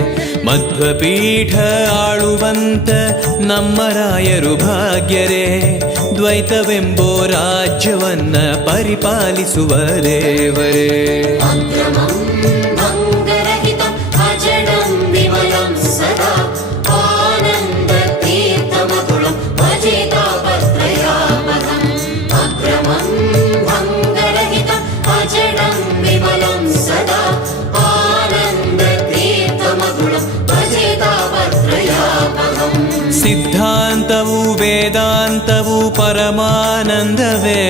ಮಧ್ವಪೀಠ ಆಳುವಂತ ನಮ್ಮ ರಾಯರು ಭಾಗ್ಯರೇ, ದ್ವೈತವೆಂಬೋ ರಾಜ್ಯವನ್ನ ಪರಿಪಾಲಿಸುವ ದೇವರೇ. ಅಕ್ರಮಂ ಭಂಗರಹಿತಂ ಅಜಡಂ ವಿಮಲಂ ಸದಾ, ಆನಂದ ತೀರ್ಥಮತುಳಂ ಭಜೇತಾಪತ್ರಯಾಪಕಂ. ಅಕ್ರಮಂ ಭಂಗರಹಿತಂ ಅಜಡಂ ವಿಮಲಂ ಸದಾ, ಆನಂದ ತೀರ್ಥಮತುಳಂ ಭಜೇತಾಪತ್ರಯಾಪಕಂ. ಸಿದ್ಧಾಂತವು ವೇದಾಂತವು ಪರಮಾನಂದವೇ,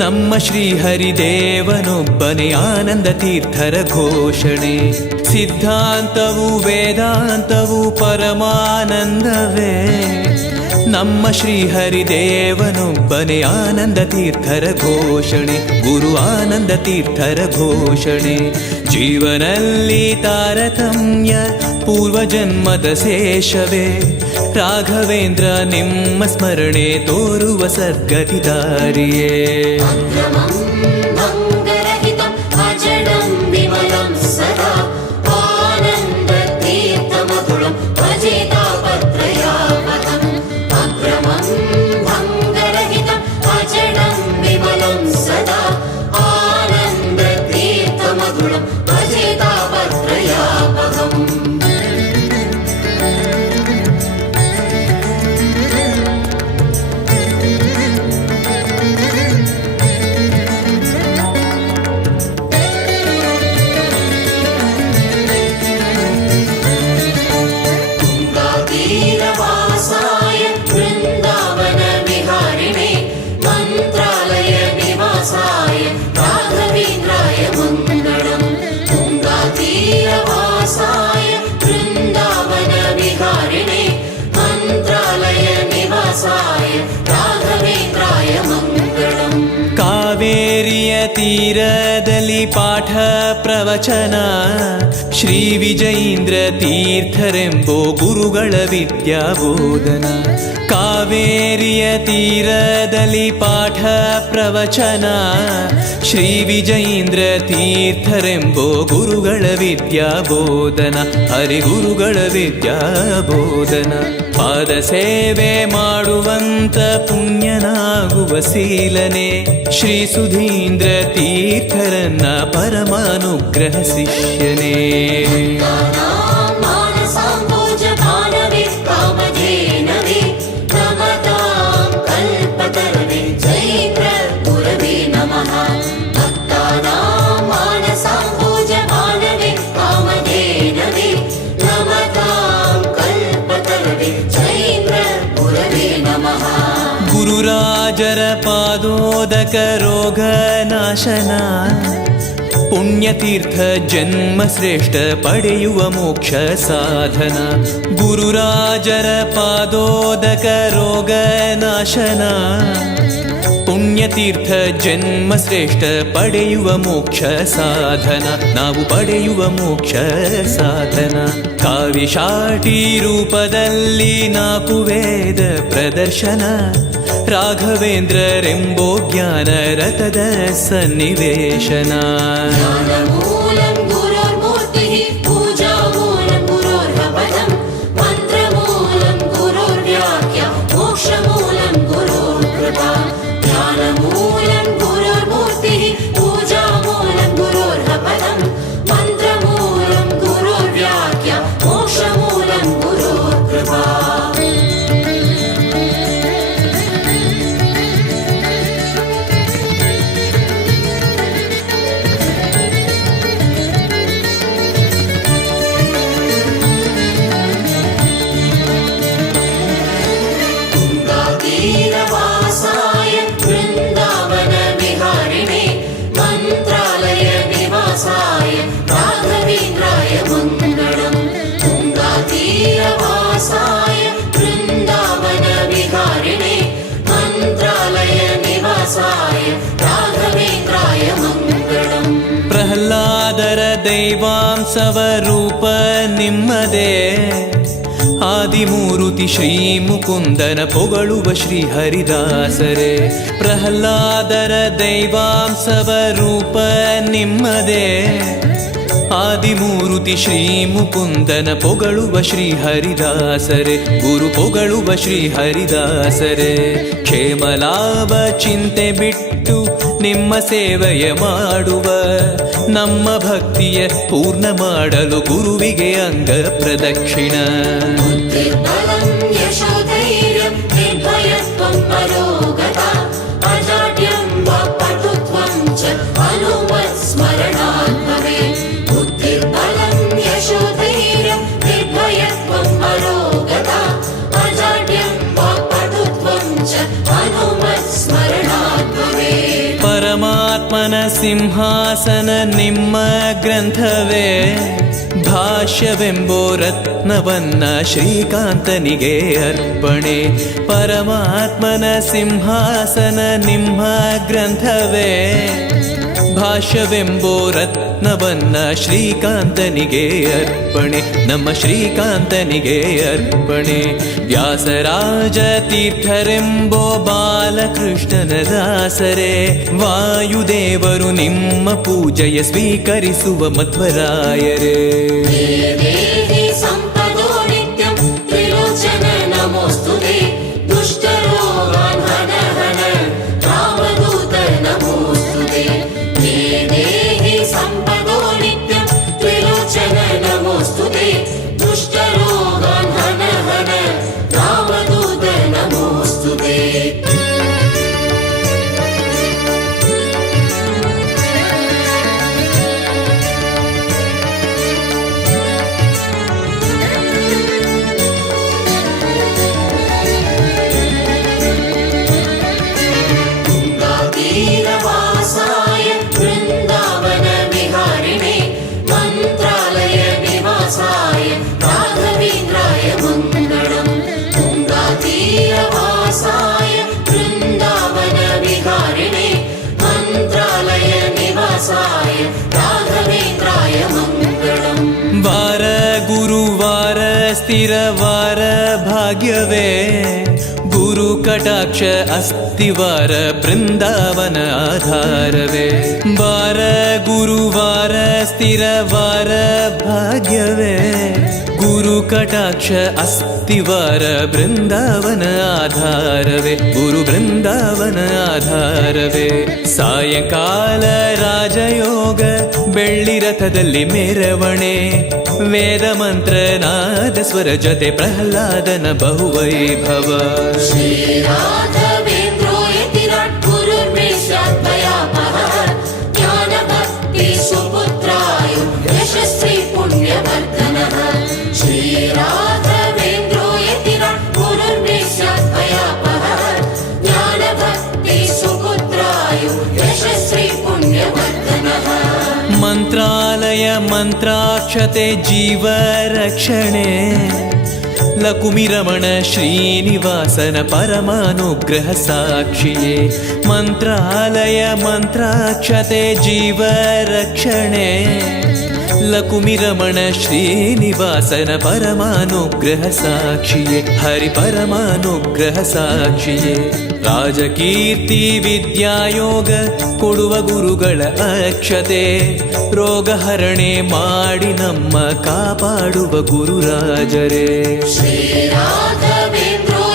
ನಮ್ಮ ಶ್ರೀಹರಿದೇವನೊಬ್ಬನೇ ಆನಂದ ತೀರ್ಥರ ಘೋಷಣೆ. ಸಿದ್ಧಾಂತವು ವೇದಾಂತವು ಪರಮಾನಂದವೇ, ನಮ್ಮ ಶ್ರೀಹರಿದೇವನೊಬ್ಬನೇ ಆನಂದ ತೀರ್ಥರ ಘೋಷಣೆ. ಗುರು ಆನಂದ ತೀರ್ಥರ ಘೋಷಣೆ. ಜೀವನಲ್ಲಿ ತಾರತಮ್ಯ ಪೂರ್ವಜನ್ಮದ ಶೇಷವೇ, ರಾಘವೇಂದ್ರ ನಿಮ್ಮ ಸ್ಮರಣೆ ತೋರುವ ಸದ್ಗತಿ ದಾರಿಯೇ. ಅಕ್ರಮಂ ಭಂಗರಹಿತಂ ಅಜಡಂ ವಿಮಲಂ ಸದಾ, ಆನಂದ ತೀರ್ಥಮತುಳಂ ಭಜೇತಾಪತ್ರಯಾಪಕಂ. ಅಕ್ರಮಂ ಭಂಗರಹಿತಂ ಅಜಡಂ ವಿಮಲಂ ಸದಾ, ಆನಂದ ತೀರ್ಥಮತುಳಂ ಭಜೇತಾಪತ್ರಯಾಪಕಂ. वृंदावन विहारिणे मंत्रालय निवासा ತೀರದಲ್ಲಿ ಪಾಠ ಪ್ರವಚನ ಶ್ರೀ ವಿಜಯೀಂದ್ರ ತೀರ್ಥರೆಂಬೋ ಗುರುಗಳ ವಿದ್ಯಾಬೋಧನ. ಕಾವೇರಿಯ ತೀರದಲ್ಲಿ ಪಾಠ ಪ್ರವಚನ ಶ್ರೀ ವಿಜಯೀಂದ್ರ ತೀರ್ಥರೆಂಬೋ ಗುರುಗಳ ವಿದ್ಯಾಬೋಧನ. ಹರಿಗುರುಗಳ ವಿದ್ಯಾಬೋಧನ. ಪಾದ ಸೇವೆ ಮಾಡುವಂತ ಪುಣ್ಯನಾಗುವ ಶೀಲನೆ ಶ್ರೀ ಸುಧೀಂದ್ರ ತೀರ್ಥರನ್ನ ಪರಮಾನುಗ್ರಹ ಶಿಷ್ಯನೇ. ಗುರುರಾಜರ ಪಾದೋದಕ ರೋಗ ನಾಶನ ಪುಣ್ಯತೀರ್ಥ ಜನ್ಮ ಶ್ರೇಷ್ಠ ಪಡೆಯುವ ಮೋಕ್ಷ ಸಾಧನ. ಗುರುರಾಜರ ಪಾದೋದಕ ರೋಗ ನಾಶನ ಪುಣ್ಯತೀರ್ಥ ಜನ್ಮ ಶ್ರೇಷ್ಠ ಪಡೆಯುವ ಮೋಕ್ಷ ಸಾಧನ. ನಾವು ಪಡೆಯುವ ಮೋಕ್ಷ ಸಾಧನ. ಕಾವಿಶಾಟಿ ರೂಪದಲ್ಲಿ 4 ವೇದ ಪ್ರದರ್ಶನ ರಾಘವೇಂದ್ರರೆಂಬೋ ಜ್ಞಾನ ರಥದ ಸನ್ನಿವೇಶನ. ಪ್ರಹ್ಲಾದರ ದೈವಾಂಶವ ರೂಪ ನಿಮ್ಮದೇ ಆದಿಮೂರುತಿ ಶ್ರೀ ಮುಕುಂದನ ಪೊಗಳುವ ಶ್ರೀ ಹರಿದಾಸರೇ. ಪ್ರಹ್ಲಾದರ ದೈವಾಂಶವ ರೂಪ ನಿಮ್ಮದೇ ಆದಿಮೂರುತಿ ಶ್ರೀ ಮುಕುಂದನ ಪೊಗಳುವ ಶ್ರೀ ಹರಿದಾಸರೇ. ಗುರು ಪೊಗಳುವ ಶ್ರೀ ಹರಿದಾಸರೇ. ಕ್ಷೇಮಲಾಭ ಚಿಂತೆ ಬಿಟ್ಟು ನಿಮ್ಮ ಸೇವೆಯ ಮಾಡುವ ನಮ್ಮ ಭಕ್ತಿಯ ಪೂರ್ಣ ಮಾಡಲು ಗುರುವಿಗೆ ಅಂಗ ಪ್ರದಕ್ಷಿಣ. ಪರಮಾತ್ಮನ ಸಿಂಹಾಸನ ನಿಮ್ಮ ಗ್ರಂಥವೇ ಭಾಷ್ಯವೆಂಬೋ ರತ್ನವನ್ನ ಶ್ರೀಕಾಂತನಿಗೆ ಅರ್ಪಣೆ. ಪರಮಾತ್ಮನ ಸಿಂಹಾಸನ ನಿಮ್ಮ ಗ್ರಂಥವೇ ಭಾಷ್ಯವೆಂಬೋ ರತ್ನವನ್ನ ಶ್ರೀಕಾಂತನಿಗೆ ಅರ್ಪಣೆ. ನಮ್ಮ ಶ್ರೀಕಾಂತನಿಗೆ ಅರ್ಪಣೆ. ವ್ಯಾಸರಾಜ ತೀರ್ಥರೆಂಬೋ ಬಾಲಕೃಷ್ಣನ ದಾಸರೇ. ವಾಯುದೇವರು ನಿಮ್ಮ ಪೂಜೆಯ ಸ್ವೀಕರಿಸುವ ಮಧ್ವರಾಯರೇ. ಸ್ಥಿರವಾರ ಭಾಗ್ಯವೇ ಗುರು ಕಟಾಕ್ಷ ಅಸ್ತಿವಾರ ಬೃಂದಾವನ ಆಧಾರವೇ ವಾರ ಗುರುವಾರ ಸ್ಥಿರವಾರ ಭಾಗ್ಯವೇ ಗುರು ಕಟಾಕ್ಷ ಅಸ್ತಿವಾರ ಬೃಂದಾವನ ಆಧಾರವೇ ಗುರು ಬೃಂದಾವನ ಆಧಾರವೇ ಸಾಯಂಕಾಲ ರಾಜಯೋಗ ಬೆಳ್ಳಿ ರಥದಲ್ಲಿ ಮೆರವಣೆ ವೇದ ಮಂತ್ರ ನಾದ ಸ್ವರ ಜೊತೆ ಪ್ರಹ್ಲಾದನ ಬಹುವೈಭವ श्रीराघवेन्द्रो यतिराट् गुरुर्मेषाद्वयापः ज्ञानभक्ति सुपुत्राय यशस्वी पुण्यवर्धनः श्रीराघवेन्द्रो यतिराट् गुरुर्मेषाद्वयापः ज्ञानभक्ति सुपुत्राय यशस्वी पुण्यवर्धनः ಮಂತ್ರಾಲಯ ಮಂತ್ರಾಕ್ಷತೆ ಜೀವ ರಕ್ಷಣೆ ಲಕುಮಿರಮಣ ಶ್ರೀನಿವಾಸನ ಪರಮಾನುಗ್ರಹ ಸಾಕ್ಷಿಯೇ ಮಂತ್ರಾಲಯ ಮಂತ್ರಾಕ್ಷತೆ ಜೀವ ರಕ್ಷಣೆ ಲಕುಮಿರಮಣ ಶ್ರೀನಿವಾಸನ ಪರಮಾನುಗ್ರಹ ಸಾಕ್ಷಿಯೇ ಹರಿ ಪರಮಾನುಗ್ರಹ ಸಾಕ್ಷಿಯೇ ರಾಜಕೀರ್ತಿ ವಿದ್ಯಾಯೋಗ ಕೊಡುವ ಗುರುಗಳ ಅಕ್ಷತೆ ರೋಗಹರಣೆ ಮಾಡಿ ನಮ್ಮ ಕಾಪಾಡುವ ಗುರುರಾಜರೇ श्रीराघवेन्द्रो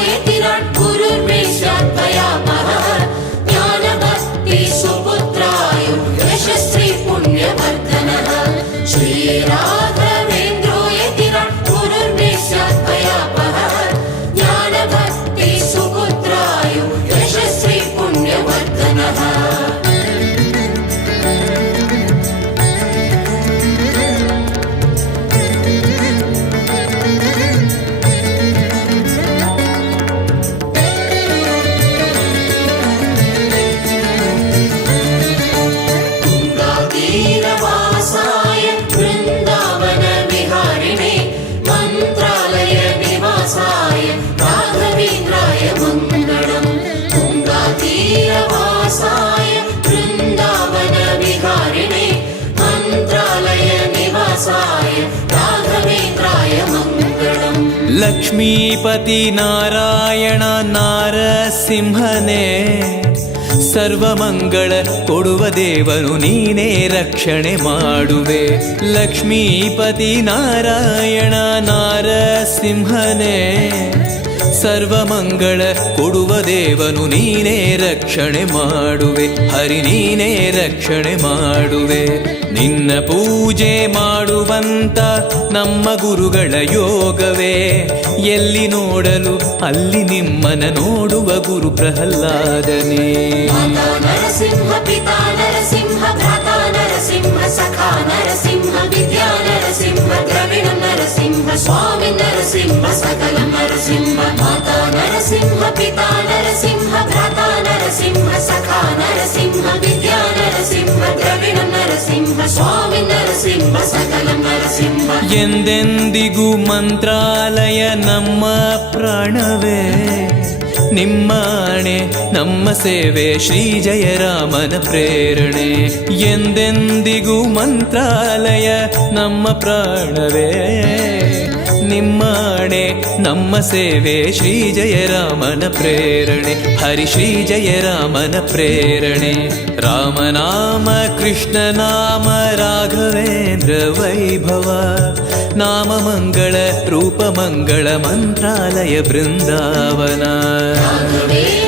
यतिराट् गुरुर्मेषाद्वयापः ज्ञानभक्ति सुपुत्राय यशस्वी पुण्यवर्धनः श्रीराघवेन्द्रो यतिराट् गुरुर्मेषाद्वयापः ज्ञानभक्ति सुपुत्राय यशस्वी पुण्यवर्धनः गङ्गातीरवासाय वृन्दावन विहारिणे मन्त्रालय निवासाय राघवेन्द्राय मङ्गलम् गङ्गातीरवासाय वृन्दावन विहारिणे मन्त्रालय निवासाय राघवेन्द्राय मङ्गलम् ಲಕ್ಷ್ಮೀಪತಿ ನಾರಾಯಣ ನಾರಸಿಂಹನೇ ಸರ್ವಮಂಗಳ ಕೊಡುವ ದೇವನು ನೀನೇ ರಕ್ಷಣೆ ಮಾಡುವೆ ಲಕ್ಷ್ಮೀಪತಿ ನಾರಾಯಣ ನಾರಸಿಂಹನೇ ಸರ್ವಮಂಗಳ ಕೊಡುವ ದೇವನು ನೀನೇ ರಕ್ಷಣೆ ಮಾಡುವೆ ಹರಿ ನೀನೇ ರಕ್ಷಣೆ ಮಾಡುವೆ ನಿನ್ನ ಪೂಜೆ ಮಾಡುವಂತ ನಮ್ಮ ಗುರುಗಳ ಯೋಗವೇ ಎಲ್ಲಿ ನೋಡಲು ಅಲ್ಲಿ ನಿಮ್ಮನ ನೋಡುವ ಗುರು ಪ್ರಹ್ಲಾದನೇ माता नरसिंह पिता नरसिंह भ्राता नरसिंह सखा नरसिंह विद्या नरसिंह द्रविण नरसिंह स्वामी नरसिंह सकलं नरसिंह माता नरसिंह पिता नरसिंह भ्राता नरसिंह सखा नरसिंह विद्या नरसिंह द्रविण नरसिंह स्वामी नरसिंह सकलं नरसिंह ಎಂದೆಂದಿಗೂ ಮಂತ್ರಾಲಯ ನಮ್ಮ ಪ್ರಾಣವೇ ನಿಮ್ಮಾಣೆ ನಮ್ಮ ಸೇವೆ ಶ್ರೀ ಜಯರಾಮನ ಪ್ರೇರಣೆ ಎಂದೆಂದಿಗೂ ಮಂತ್ರಾಲಯ ನಮ್ಮ ಪ್ರಾಣವೇ ನಿಮ್ಮಾಣೆ ನಮ್ಮ ಸೇವೆ ಶ್ರೀ ಜಯರಾಮನ ಪ್ರೇರಣೆ ಹರಿ ಶ್ರೀ ಜಯರಾಮನ ಪ್ರೇರಣೆ ರಾಮನಾಮ ಕೃಷ್ಣನಾಮ ರಾಘವೇಂದ್ರ ವೈಭವ ನಾಮ ಮಂಗಳ ರೂಪ ಮಂಗಳ ಮಂತ್ರಾಲಯ ಬೃಂದಾವನ राघवेन्द्र